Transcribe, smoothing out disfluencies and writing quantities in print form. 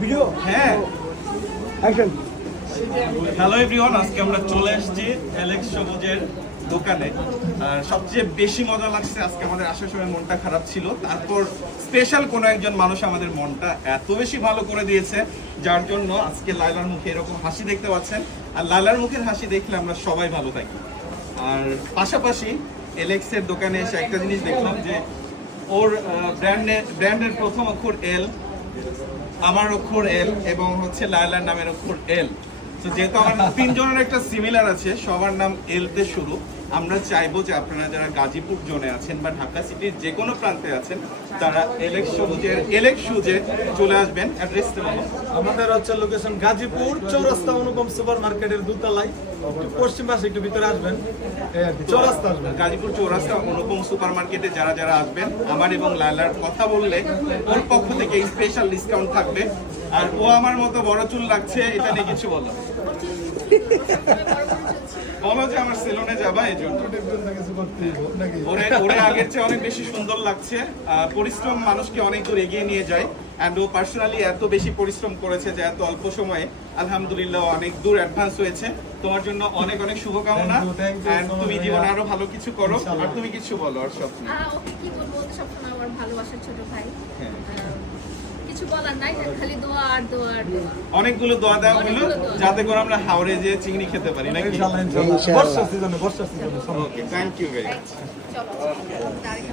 Video হ্যাঁ, action. Hello everyone, আজকে আমরা চলে এসেছি এলেক্স সবুজের দোকানে। আর সবচেয়ে বেশি মজা লাগছে, আজকে আমাদের আসার সময় মনটা খারাপ ছিল, তারপর স্পেশাল কোনো একজন মানুষ আমাদের মনটা এত বেশি ভালো করে দিয়েছে, যার জন্য আজকে লায়লার মুখে এরকম হাসি দেখতে পাচ্ছেন। আর লায়লার মুখের হাসি দেখলে আমরা সবাই ভালো থাকি। আর পাশাপাশি এলেক্সের দোকানে এসে একটা জিনিস দেখলাম যে ওর ব্র্যান্ডের প্রথম অক্ষর এল, আমার অক্ষর এল এবং হচ্ছে লায়লার নামের অক্ষর এল। তো যেহেতু আমার তিনজনের একটা সিমিলার আছে, সবার নাম এল তে শুরু, আমরা চাইবো যে আপনারা যারা গাজীপুর জোনে আছেন বা ঢাকা সিটির যে কোনো প্রান্তে আছেন, তারা এলেক্স শুজে চলে আসবেন। অ্যাড্রেসটা বলো। আমাদের হচ্ছে লোকেশন গাজীপুর চৌরাস্তা অনুপম সুপার মার্কেটের দোতলায়, পশ্চিম পাশে একটু ভিতরে আসবেন, এই আর কি, চৌরাস্তা আসবেন। গাজীপুর চৌরাস্তা অনুপম সুপার মার্কেটে যারা যারা আসবেন, আমার এবং লায়লার কথা বললে ওর পক্ষ থেকে স্পেশাল ডিসকাউন্ট থাকবে। আর ও আমার মতো বড় চুল লাগছে, এটা নিয়ে কিছু বলো। বলো যে আমার সেলুনে যাবা, এই জন্য ওরে আগের চেয়ে অনেক বেশি সুন্দর লাগছে। পরিশ্রম মানুষকে অনেক দূর এগিয়ে নিয়ে যায়, অ্যান্ড ও পার্সোনালি এত বেশি পরিশ্রম করেছে যে এত অল্প সময়ে আলহামদুলিল্লাহ অনেক দূর অ্যাডভান্স হয়েছে। তোমার জন্য অনেক অনেক শুভকামনা, অ্যান্ড তুমি জীবনে আরো ভালো কিছু করো। আর তুমি কিছু বলো। আর সব ওকে কি বলবো, ও তো সবসময় আমার ভালোবাসার ছোট ভাই। হ্যাঁ। কিছু বলার নাই, খালি দোয়া আর দোয়া আর দোয়া। অনেকগুলো দোয়া দেওয়া হলো যাতে করে আমরা হাওড়ে যে চিংড়ি খেতে পারি নাকি। ইনশাআল্লাহ, বর্ষা সিজনে ওকে, থ্যাংক ইউ ভেরি মাচ। চলো দাঁড়িয়ে